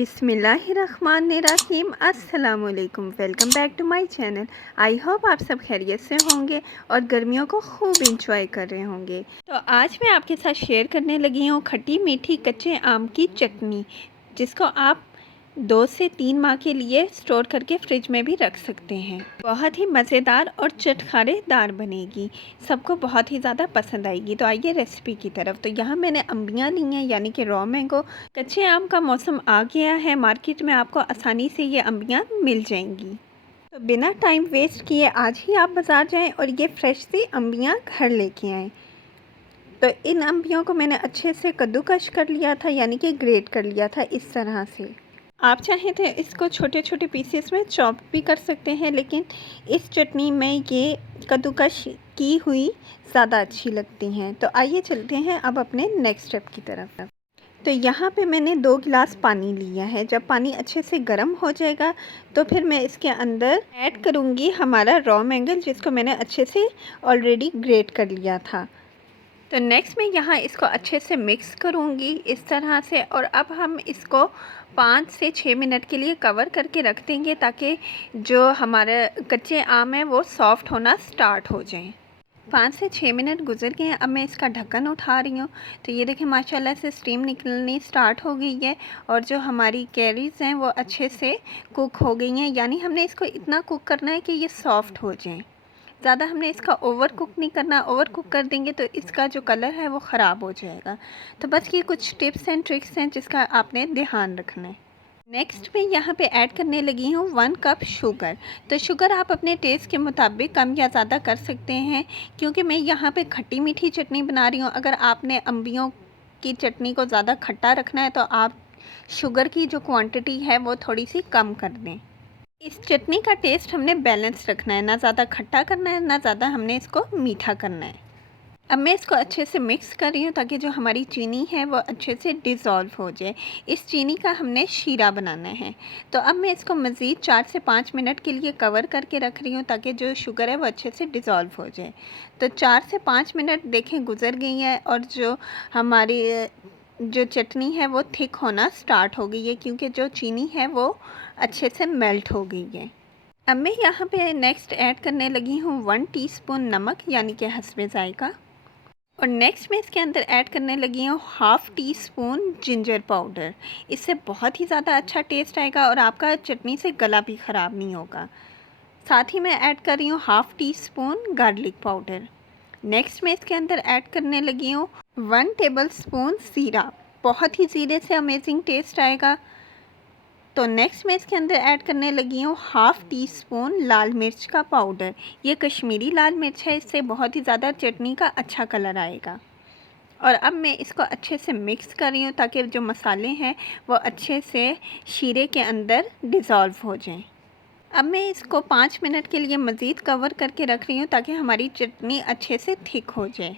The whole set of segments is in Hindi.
बिस्मिल्लाहिर्रहमानिर्रहीम। अस्सलाम वालेकुम। Welcome back to my channel. I hope आप सब खैरियत से होंगे और गर्मियों को खूब इंजॉय कर रहे होंगे। तो आज मैं आपके साथ शेयर करने लगी हूँ खट्टी मीठी कच्चे आम की चटनी, जिसको आप 2 से 3 माह के लिए स्टोर करके फ्रिज में भी रख सकते हैं। बहुत ही मज़ेदार और चटखारेदार बनेगी, सबको बहुत ही ज़्यादा पसंद आएगी। तो आइए रेसिपी की तरफ। तो यहाँ मैंने अम्बियाँ ली हैं, यानी कि रॉ मैंगो। कच्चे आम का मौसम आ गया है, मार्केट में आपको आसानी से ये अम्बियाँ मिल जाएंगी। तो बिना टाइम वेस्ट किए आज ही आप बाज़ार जाएँ और ये फ्रेश सी अम्बियाँ घर लेके आएँ। तो इन अम्बियों को मैंने अच्छे से कद्दूकश कर लिया था, यानी कि ग्रेट कर लिया था इस तरह से। आप चाहें तो इसको छोटे छोटे पीसेस में चॉप भी कर सकते हैं, लेकिन इस चटनी में ये कद्दूकश की हुई ज़्यादा अच्छी लगती हैं। तो आइए चलते हैं अब अपने नेक्स्ट स्टेप की तरफ। तो यहाँ पे मैंने 2 गिलास पानी लिया है। जब पानी अच्छे से गर्म हो जाएगा तो फिर मैं इसके अंदर ऐड करूँगी हमारा रॉ मैंगो, जिसको मैंने अच्छे से ऑलरेडी ग्रेट कर लिया था। तो नेक्स्ट मैं यहाँ इसको अच्छे से मिक्स करूँगी इस तरह से, और अब हम इसको 5 से 6 मिनट के लिए कवर करके रख देंगे, ताकि जो हमारे कच्चे आम हैं वो सॉफ़्ट होना स्टार्ट हो जाएं। 5 से 6 मिनट गुजर गए हैं। अब मैं इसका ढक्कन उठा रही हूँ। तो ये देखें माशाल्लाह से स्टीम निकलनी स्टार्ट हो गई है, और जो हमारी कैरीज़ हैं वो अच्छे से कुक हो गई हैं। यानी हमने इसको इतना कुक करना है कि ये सॉफ़्ट हो जाएं। ज़्यादा हमने इसका ओवर कुक नहीं करना। ओवर कुक कर देंगे तो इसका जो कलर है वो ख़राब हो जाएगा। तो बस ये कुछ टिप्स एंड ट्रिक्स हैं जिसका आपने ध्यान रखना है। नेक्स्ट मैं यहाँ पे ऐड करने लगी हूँ 1 कप शुगर। तो शुगर आप अपने टेस्ट के मुताबिक कम या ज़्यादा कर सकते हैं, क्योंकि मैं यहाँ पे खट्टी मीठी चटनी बना रही हूँ। अगर आपने अम्बियों की चटनी को ज़्यादा खट्टा रखना है तो आप शुगर की जो क्वांटिटी है वो थोड़ी सी कम कर दें। इस चटनी का टेस्ट हमने बैलेंस रखना है, ना ज़्यादा खट्टा करना है ना ज़्यादा हमने इसको मीठा करना है। अब मैं इसको अच्छे से मिक्स कर रही हूँ ताकि जो हमारी चीनी है वो अच्छे से डिज़ोल्व हो जाए। इस चीनी का हमने शीरा बनाना है। तो अब मैं इसको मज़ीद 4 से 5 मिनट के लिए कवर करके रख रही हूँ ताकि जो शुगर है वो अच्छे से डिज़ोल्व हो जाए। तो 4 से 5 मिनट देखें गुज़र गई है, और जो हमारी जो चटनी है वो थिक होना स्टार्ट हो गई है, क्योंकि जो चीनी है वो अच्छे से मेल्ट हो गई है। अब मैं यहाँ पे नेक्स्ट ऐड करने लगी हूँ 1 टीस्पून नमक, यानी कि हस्बे ज़ायक़ा। और नेक्स्ट मैं इसके अंदर ऐड करने लगी हूँ 1/2 टीस्पून जिंजर पाउडर। इससे बहुत ही ज़्यादा अच्छा टेस्ट आएगा और आपका चटनी से गला भी ख़राब नहीं होगा। साथ ही मैं ऐड कर रही हूँ 1/2 टीस्पून गार्लिक पाउडर। नेक्स्ट मैं इसके अंदर ऐड करने लगी हूँ 1 टेबलस्पून ज़ीरा। बहुत ही ज़ीरे से अमेजिंग टेस्ट आएगा। तो नेक्स्ट मैं इसके अंदर ऐड करने लगी हूँ 1/2 टीस्पून लाल मिर्च का पाउडर। ये कश्मीरी लाल मिर्च है, इससे बहुत ही ज़्यादा चटनी का अच्छा कलर आएगा। और अब मैं इसको अच्छे से मिक्स कर रही हूँ ताकि जो मसाले हैं वो अच्छे से शीरे के अंदर डिज़ोल्व हो जाएं। अब मैं इसको 5 मिनट के लिए मज़ीद कवर करके रख रही हूँ ताकि हमारी चटनी अच्छे से थिक हो जाए।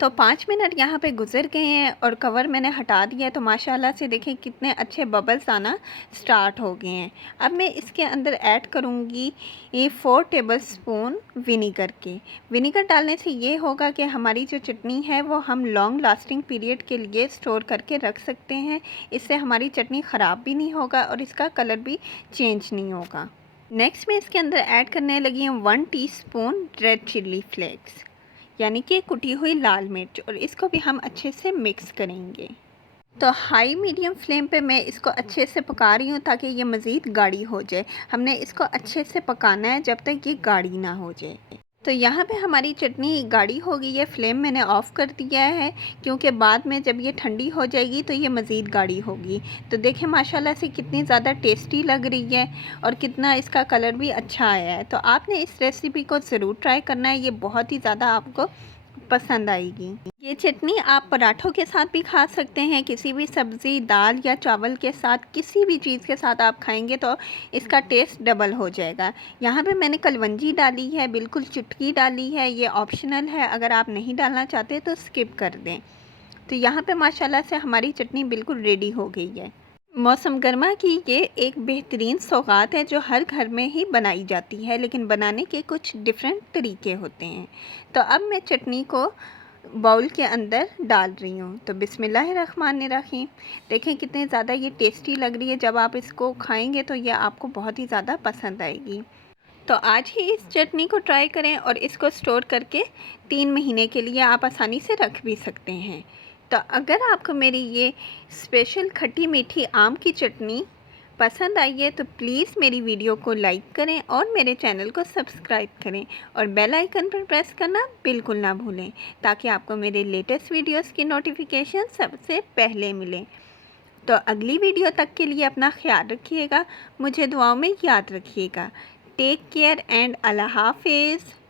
तो 5 मिनट यहाँ पे गुज़र गए हैं और कवर मैंने हटा दिया है। तो माशाल्लाह से देखें कितने अच्छे बबल्स आना स्टार्ट हो गए हैं। अब मैं इसके अंदर ऐड करूँगी ये 4 टेबलस्पून विनीगर के। विनीगर डालने से ये होगा कि हमारी जो चटनी है वो हम लॉन्ग लास्टिंग पीरियड के लिए स्टोर करके रख सकते हैं। इससे हमारी चटनी ख़राब भी नहीं होगा और इसका कलर भी चेंज नहीं होगा। नेक्स्ट मैं इसके अंदर ऐड करने लगी हूँ 1 टीस्पून रेड चिल्ली फ्लेक्स, यानी कि कुटी हुई लाल मिर्च, और इसको भी हम अच्छे से मिक्स करेंगे। तो हाई मीडियम फ्लेम पे मैं इसको अच्छे से पका रही हूँ ताकि ये मज़ीद गाढ़ी हो जाए। हमने इसको अच्छे से पकाना है जब तक ये गाढ़ी ना हो जाए। तो यहाँ पे हमारी चटनी गाढ़ी हो गई है। फ्लेम मैंने ऑफ़ कर दिया है, क्योंकि बाद में जब ये ठंडी हो जाएगी तो ये मज़ीद गाढ़ी होगी। तो देखें माशाल्लाह से कितनी ज़्यादा टेस्टी लग रही है और कितना इसका कलर भी अच्छा आया है। तो आपने इस रेसिपी को ज़रूर ट्राई करना है, ये बहुत ही ज़्यादा आपको पसंद आएगी। ये चटनी आप पराठों के साथ भी खा सकते हैं, किसी भी सब्ज़ी दाल या चावल के साथ, किसी भी चीज़ के साथ आप खाएंगे तो इसका टेस्ट डबल हो जाएगा। यहाँ पे मैंने कलवंजी डाली है, बिल्कुल चुटकी डाली है। ये ऑप्शनल है, अगर आप नहीं डालना चाहते तो स्किप कर दें। तो यहाँ पे माशाल्लाह से हमारी चटनी बिल्कुल रेडी हो गई है। मौसम गर्मा की ये एक बेहतरीन सौगात है जो हर घर में ही बनाई जाती है, लेकिन बनाने के कुछ डिफरेंट तरीके होते हैं। तो अब मैं चटनी को बाउल के अंदर डाल रही हूँ। तो बिस्मिल्लाहिर्रहमानिर्रहीम। देखें कितने ज़्यादा ये टेस्टी लग रही है। जब आप इसको खाएंगे तो ये आपको बहुत ही ज़्यादा पसंद आएगी। तो आज ही इस चटनी को ट्राई करें और इसको स्टोर करके 3 महीने के लिए आप आसानी से रख भी सकते हैं। तो अगर आपको मेरी ये स्पेशल खट्टी मीठी आम की चटनी पसंद आई है तो प्लीज़ मेरी वीडियो को लाइक करें और मेरे चैनल को सब्सक्राइब करें और बेल आइकन पर प्रेस करना बिल्कुल ना भूलें, ताकि आपको मेरे लेटेस्ट वीडियोस की नोटिफिकेशन सबसे पहले मिले। तो अगली वीडियो तक के लिए अपना ख्याल रखिएगा, मुझे दुआओं में याद रखिएगा। टेक केयर एंड अल्लाह हाफिज़।